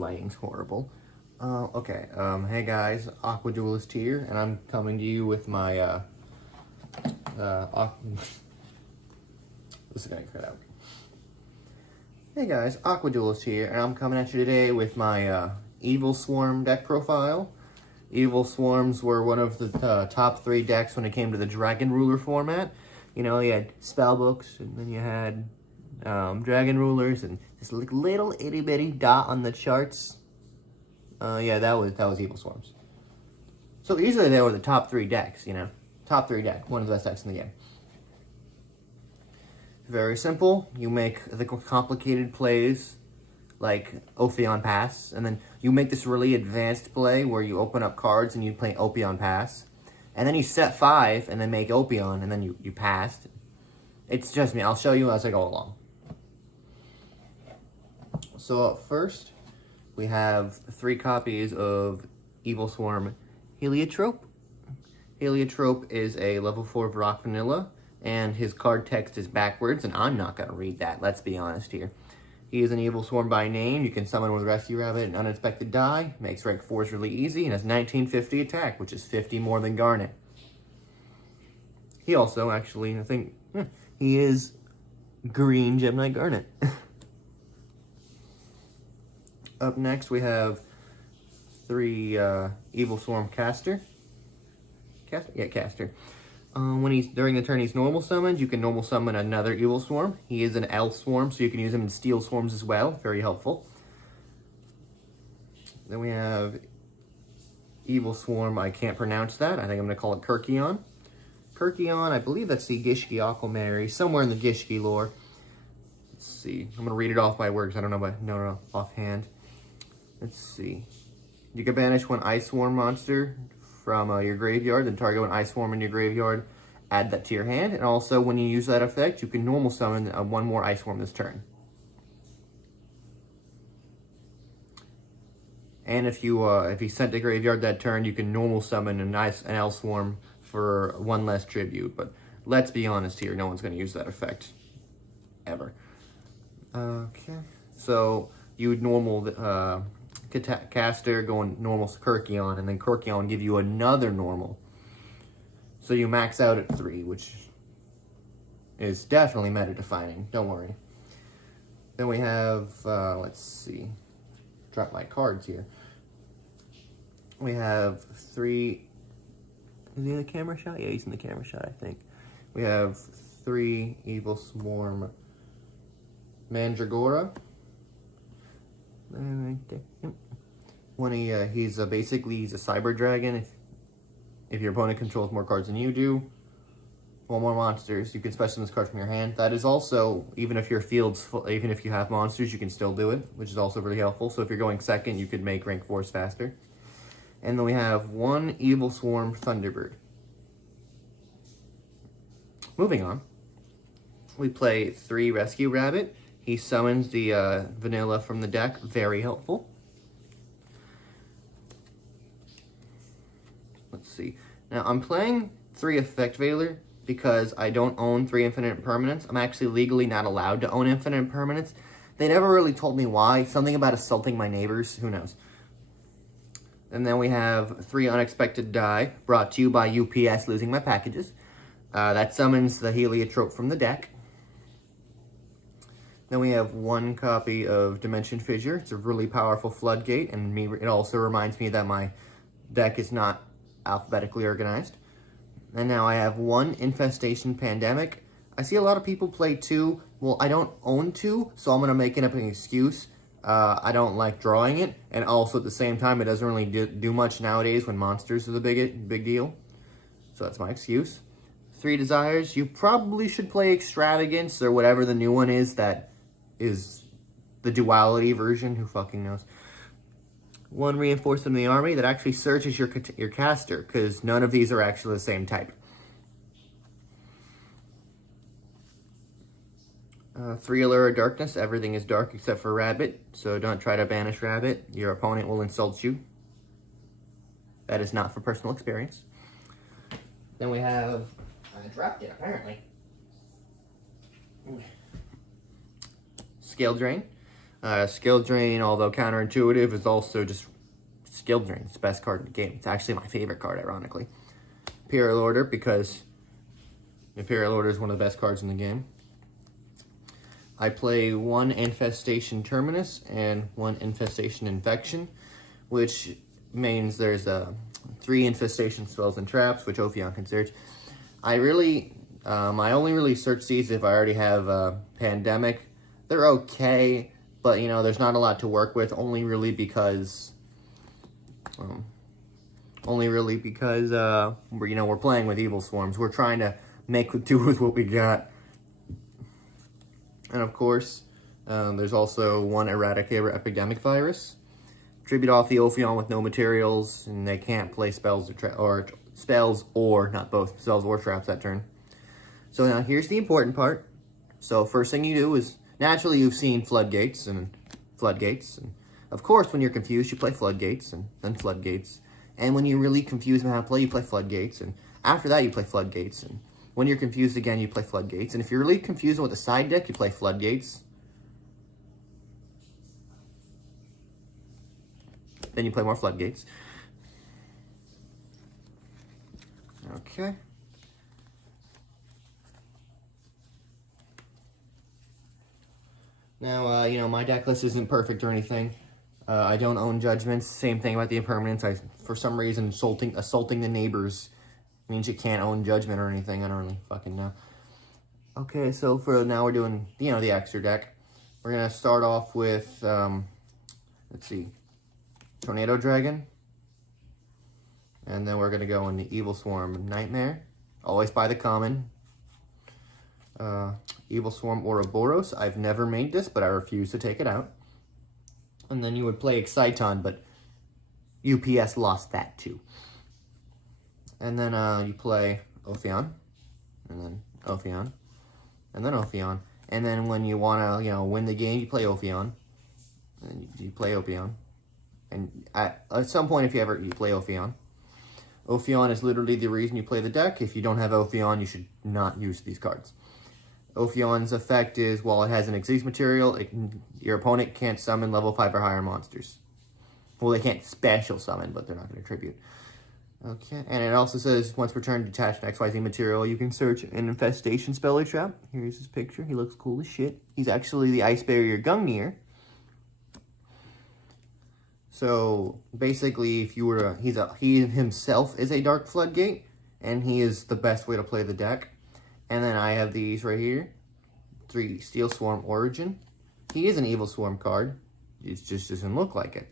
lighting's horrible. Okay, hey guys, Aqua Duelist here, and I'm coming to you with my, this is gonna cut out. Hey guys, Aqua Duelist here, and I'm coming at you today with my, EviLSwarm deck profile. EviLSwarms were one of the top 3 decks when it came to the Dragon Ruler format. You know, you had spellbooks, and then you had Dragon Rulers, and this little itty bitty dot on the charts. Yeah, that was EviLSwarms. So easily they were the top 3 decks, you know. Top 3 deck, one of the best decks in the game. Very simple. You make the complicated plays like Ophion Pass, and then you make this really advanced play where you open up cards and you play Ophion Pass. And then you set 5 and then make Ophion, and then you passed. It's just me. I'll show you as I go along. So up first, we have 3 copies of EviLSwarm Heliotrope. Heliotrope is a level 4 Rock Vanilla, and his card text is backwards, and I'm not going to read that, let's be honest here. He is an EviLSwarm by name. You can summon with Rescue Rabbit and Unexpected Die. Makes rank 4s really easy, and has 1950 attack, which is 50 more than Garnet. He also, actually, I think, he is green Gemini Garnet. Up next, we have 3 EviLSwarm Caster. Caster. When he's during the turn he's normal summoned, you can normal summon another EviLSwarm. He is an EviLSwarm, so you can use him in Steel Swarms as well. Very helpful. Then we have EviLSwarm, I can't pronounce that. I think I'm going to call it Kirkion. Kirkion, I believe that's the Gishki Aquamary, somewhere in the Gishki lore. Let's see. I'm going to read it off by words. I don't know, but no, offhand. Let's see. You can banish 1 Ice Swarm monster from your graveyard, then target 1 Ice Swarm in your graveyard, add that to your hand, and also when you use that effect, you can normal summon 1 more Ice Swarm this turn. And if you sent to graveyard that turn, you can normal summon an EviLSwarm for 1 less tribute, but let's be honest here, no one's going to use that effect, ever. Okay, so you would normal Caster, going normal Kirkion, and then Kirkion give you another normal. So you max out at 3, which is definitely meta-defining, don't worry. Then we have, let's see, drop my cards here. We have 3, is he in the camera shot? Yeah, he's in the camera shot, I think. We have 3 EviLSwarm Mandragora. Right there. Yep. He's basically a cyber dragon. If your opponent controls more cards than you do, 1 more monsters, you can special summon this card from your hand. That is also, even if your field's full, even if you have monsters, you can still do it, which is also really helpful. So if you're going second, you could make rank 4s faster. And then we have 1 EviLSwarm Thunderbird. Moving on, we play 3 Rescue Rabbit. He summons the vanilla from the deck, very helpful. Let's see. Now, I'm playing 3 Effect Veiler because I don't own 3 Infinite Permanents. I'm actually legally not allowed to own Infinite Permanents. They never really told me why. Something about assaulting my neighbors, who knows. And then we have 3 Unexpected Die, brought to you by UPS losing my packages. That summons the Heliotrope from the deck. Then we have 1 copy of Dimension Fissure. It's a really powerful floodgate, and it also reminds me that my deck is not alphabetically organized. And now I have 1 Infestation Pandemic. I see a lot of people play 2. Well, I don't own 2, so I'm going to make it up an excuse. I don't like drawing it, and also at the same time, it doesn't really do much nowadays when monsters are the big deal. So that's my excuse. 3 Desires. You probably should play Extravagance or whatever the new one is that is the duality version, who fucking knows. 1 Reinforcement in the Army that actually searches your caster, because none of these are actually the same type. 3 Allure of Darkness, everything is dark except for Rabbit, so don't try to banish Rabbit, your opponent will insult you. That is not for personal experience. Then we have, I dropped it apparently. Scale Drain. Skill Drain, although counterintuitive, is also just Skill Drain. It's the best card in the game. It's actually my favorite card, ironically. Imperial Order, because Imperial Order is one of the best cards in the game. I play 1 Infestation Terminus and 1 Infestation Infection, which means there's 3 Infestation spells and traps, which Ophion can search. I only really search these if I already have Pandemic. They're okay, but, you know, there's not a lot to work with, only really because we're playing with EviLSwarms. We're trying to make do with what we got. And of course, there's also 1 Eradicator Epidemic Virus. Tribute off the Ophion with no materials, and they can't play spells not both spells or traps that turn. So now here's the important part. So first thing you do is, naturally you've seen Floodgates. And of course when you're confused, you play Floodgates and then Floodgates. And when you're really confused about how to play, you play Floodgates. And after that you play Floodgates. And when you're confused again, you play Floodgates. And if you're really confused with the side deck, you play Floodgates. Then you play more Floodgates. Okay. Now, you know, my deck list isn't perfect or anything. I don't own Judgments. Same thing about the Impermanence. For some reason, assaulting the neighbors means you can't own Judgment or anything. I don't really fucking know. Okay, so for now we're doing, you know, the extra deck. We're going to start off with, let's see, Tornado Dragon. And then we're going to go into EviLSwarm Nightmare. Always buy the common. EviLSwarm Ouroboros. I've never made this, but I refuse to take it out. And then you would play Exciton, but UPS lost that too. And then you play Ophion, and then Ophion, and then Ophion. And then when you want to, you know, win the game, you play Ophion, and you play Ophion. And at some point, if you play Ophion. Ophion is literally the reason you play the deck. If you don't have Ophion, you should not use these cards. Ophion's effect is, while it has an Xyz material, your opponent can't summon level 5 or higher monsters. Well, they can't special summon, but they're not going to tribute. Okay, and it also says, once per turn, detach an XYZ material. You can search an Infestation spell or trap. Here's his picture. He looks cool as shit. He's actually the Ice Barrier Gungnir. So, basically, if you were to, he himself is a Dark Floodgate, and he is the best way to play the deck. And then I have these right here. 3 EviLSwarm Origin. He is an EviLSwarm card. It just doesn't look like it.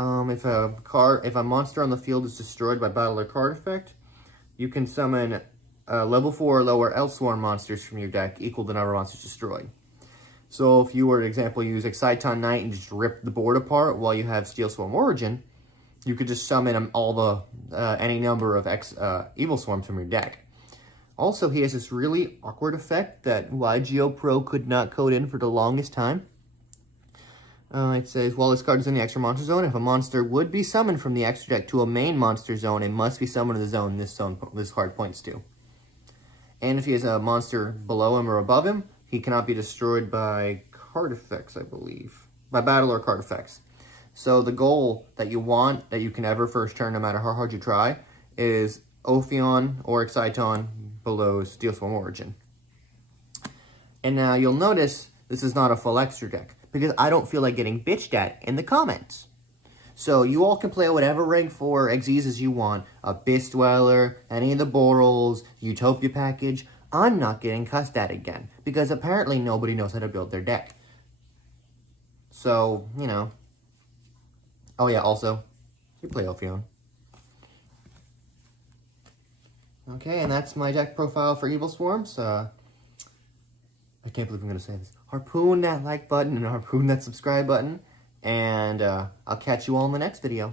If a monster on the field is destroyed by battle or card effect, you can summon level 4 or lower EviLSwarm monsters from your deck equal to the number of monsters destroyed. So if you were, for example, use Exciton Knight and just rip the board apart while you have EviLSwarm Origin, you could just summon all the any number of EviLSwarms from your deck. Also, he has this really awkward effect that YGO Pro could not code in for the longest time. It says, while this card is in the extra monster zone, if a monster would be summoned from the extra deck to a main monster zone, it must be summoned to the zone this card points to. And if he has a monster below him or above him, he cannot be destroyed by card effects, I believe. By battle or card effects. So the goal that you want, that you can ever first turn, no matter how hard you try, is Ophion or Exciton below EviLSwarm Origin. And now you'll notice this is not a full extra deck, because I don't feel like getting bitched at in the comments. So you all can play whatever rank 4 Xyzs you want. Abyss Dweller, any of the Borals, Utopia package. I'm not getting cussed at again, because apparently nobody knows how to build their deck. So, you know. Oh yeah, also, you play Ophion. Okay, and that's my deck profile for EviLSwarms. I can't believe I'm going to say this. Harpoon that like button and harpoon that subscribe button. And I'll catch you all in the next video.